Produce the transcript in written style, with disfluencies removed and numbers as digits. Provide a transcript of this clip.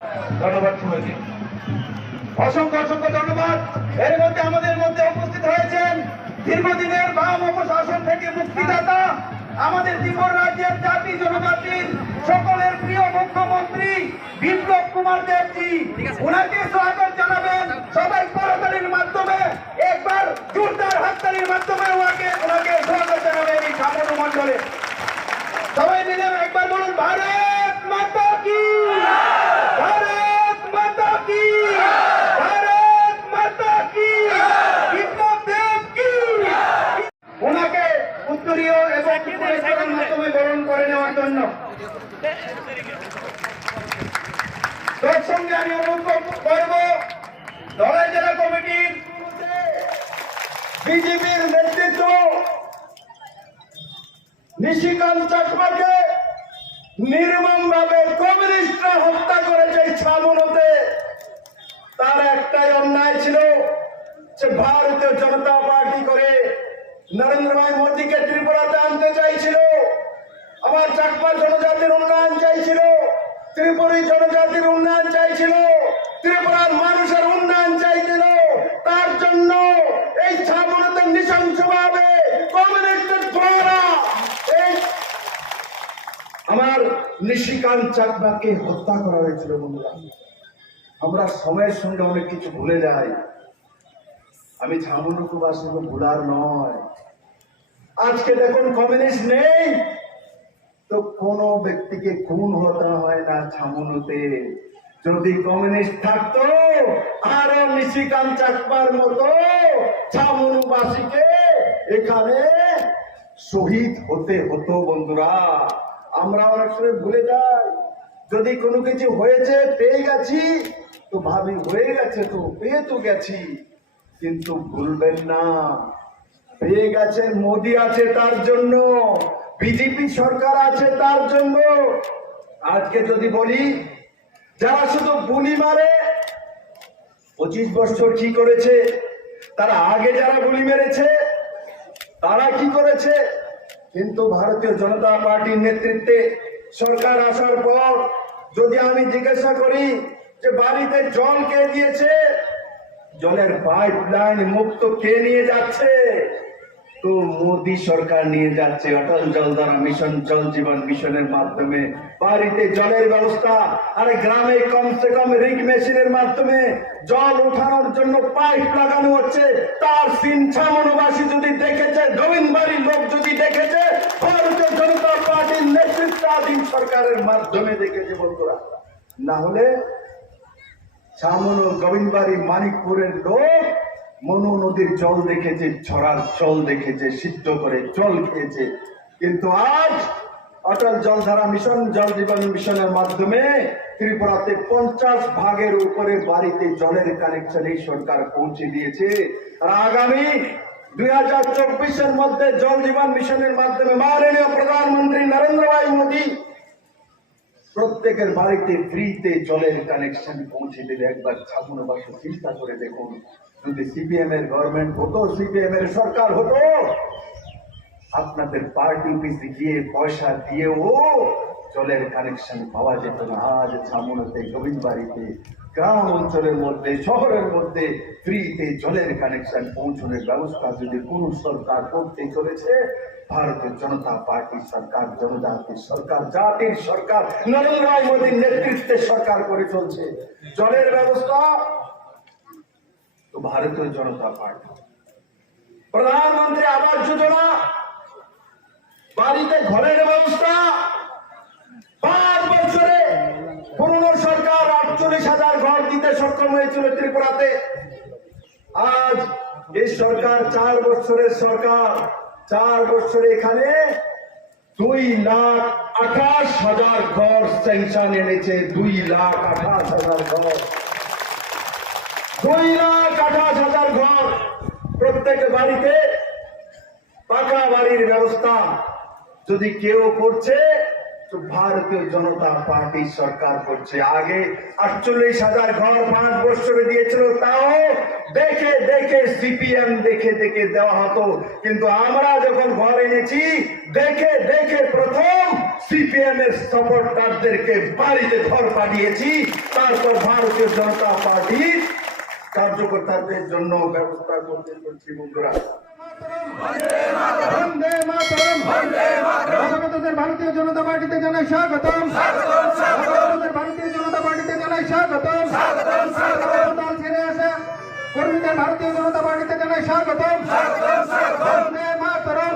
ধন্যবাদ সবাইকে, অসংখ্য অসংখ্য ধন্যবাদ। এর মধ্যে আমাদের মধ্যে উপস্থিত হয়েছেন দীর্ঘদিনের বাম অপশাসন থেকে মুক্তিদাতা, আমাদের ত্রিপুরা রাজ্যের জাতি জনজাতির সকলের প্রিয় মুখ্যমন্ত্রী বিপ্লব কুমার দেবজি। ওনাকে স্বাগত জানাবেন সবাই করতালির মাধ্যমে, একবার জোরদার হাততালির মাধ্যমে ওনাকে স্বাগত জানাবেন এই ছামনু মণ্ডলে। সবাই মিলে একবার বলুন, ভারত মাতা কি, ভারত মাতা কি, ভারত মাতা কি, বিপ্লব দেব কি। ওনাকে উত্তরীয় এবং পুরস্কারের মাধ্যমে বরণ করে নেওয়ার জন্য তোর সঙ্গে আমি অনুরোধ করব ধলাই জেলা কমিটির বিজেপির নেতৃত্ব নিশিকান্ত চাকমাকে নির্মমভাবে কমিউনিস্টরা হত্যা করেছে ছামনুতে। তার একটাই অন্যায় ছিল, সে ভারতীয় জনতা পার্টি করে নরেন্দ্র ভাই মোদীকে ত্রিপুরাতে আনতে চাইছিল, আমার চাকমা জনজাতির উন্নয়ন চাইছিল, ত্রিপুরী জনজাতির উন্নয়ন চাইছিল, ত্রিপুরার মানুষের উন্নয়ন চাইছিল। তার জন্য এই ছামনুতে নৃশংসভাবে কমিউনিস্টের দ্বারা এই আমার নিশিকান্ত চাকমাকে হত্যা করা হয়েছিল। বন্ধুরা, আমরা সময়ের সঙ্গে অনেক কিছু ভুলে যাই। আমি ছামনুবাসীকে ভুলার নয়। আজকে দেখুন কমিউনিস্ট নেই তো কোন ব্যক্তিকে খুন হতে হয় না ছামনুতে। যদি কমিউনিস্ট থাকতো আরো নিশিকান্ত চাকমার মতো ছামনুবাসীকে এখানে শহীদ হতে হতো। বন্ধুরা, আমরা অনেক সময় ভুলে যাই। যদি কোনো কিছু হয়েছে পেয়ে গেছি তো ভাবি হয়ে গেছে, তো পেয়ে তো গেছি, কিন্তু ভুলবেন না পেয়ে গেছেন। মোদী আছে তার জন্য, বিজেপি সরকার আছে তার জন্য। আজকে যদি বলি যারা শুধু গুলি মারে 25 বছর কি করেছে, তারা আগে যারা গুলি মেরেছে তারা কি করেছে। কিন্তু ভারতীয় জনতা পার্টির নেতৃত্বে সরকার আসার পর যদি আমি জিজ্ঞাসা করি যে বাড়িতে জল কে দিয়েছে, জলের পাইপ লাইন মুক্ত কে নিয়ে যাচ্ছে, তো মোদী সরকার নিয়ে যাচ্ছে। অটল জলধারা মিশন, জল জীবন মিশনের মাধ্যমে বাড়িতে জলের ব্যবস্থা, আর গ্রামে কমসে কম রিগ মেশিনের মাধ্যমে জল উঠানোর জন্য পাইপ লাগানো হচ্ছে। তার সিন ছামনুবাসী যদি দেখেছে, গোবিন্দবাড়ির লোক যদি দেখেছে, ভারতীয় জনতা পার্টির নেতৃত্বাধীন সরকারের মাধ্যমে দেখেছে। বন্ধুরা, না হলে ছামনু, গোবিন্দবাড়ি, মানিকপুরের লোক মনু নদীর জল দেখেছে, ছড়ার জল দেখেছে, সিদ্ধ করে জল খেয়েছে। কিন্তু আজ অটল জলধারা মিশন, জল জীবন মিশনের মাধ্যমে ত্রিপুরাতে 50 ভাগের উপরে বাড়িতে জলের কানেকশন এই সরকার পৌঁছে দিয়েছে। আর আগামী 2024-এর মধ্যে জল জীবন মিশনের মাধ্যমে মাননীয় প্রধানমন্ত্রী নরেন্দ্র ভাই মোদী প্রত্যেকের বাড়িতে ফ্রিতে জলের কানেকশন পৌঁছে দেবে। একবার ছামনুবাসী চিন্তা করে দেখুন, যদি সিপিএম এর গভর্নমেন্ট হতো, সিপিএম এর সরকার হতো, আপনাদের পার্টি অফিসে গিয়ে পয়সা দিয়েও জলের কানেকশন পাওয়া যেত না। আজ ছামনুতে, গোবিন্দবাড়িতে, গ্রাম অঞ্চলের মধ্যে, শহরের মধ্যে ফ্রিতে জলের কানেকশন পৌঁছানোর ব্যবস্থা যদি কোন সরকার করতে চলেছে, ভারতীয় জনতা পার্টি সরকার, জনজাতির সরকার, জাতির সরকার, নরেন্দ্র ভাই মোদীর নেতৃত্বে সরকার করে চলছে। জলের ব্যবস্থা তো ভারতীয় জনতা পার্টি। প্রধানমন্ত্রী আবাস যোজনা, বাড়িতে ঘরের ব্যবস্থা, 5 বছরে পুরনো সরকার 48,000 ঘর দিতে সক্ষম হয়েছিল ত্রিপুরাতে। আজ এই সরকার 4 বছরের সরকার, 4 বছরে এখানে 2,28,000 ঘর স্যাংশন এনেছে। 2,28,000 ঘর, 2,28,000 ঘর। প্রত্যেক বাড়িতে পাকা বাড়ির ব্যবস্থা যদি কেউ করছে তো ভারতীয় জনতা পার্টি সরকার করছে। আগে 48,000 ঘর 5 বছরে দিয়েছিল, তাও দেখে দেখে সিপিএম দেখে দেখে দেওয়া হতো। কিন্তু আমরা যখন ঘর এনেছি, দেখে দেখে প্রথম সিপিএম এর সাপোর্টারদেরকে বাড়িতে ঘর পাঠিয়েছি, তারপর ভারতীয় জনতা পার্টির কার্যকর্তাদের জন্য ব্যবস্থা করতে করছি। বন্ধুরা, বন্দে মাতরম, নবাগতদের ভারতীয় জনতা পার্টিতে জানাই স্বাগতম, নবাগতদের ভারতীয় জনতা পার্টিতে জানাই স্বাগতম, দল ছেড়ে আসা কর্মীদের ভারতীয় জনতা পার্টিতে জানাই স্বাগতম, বন্দে মাতরম।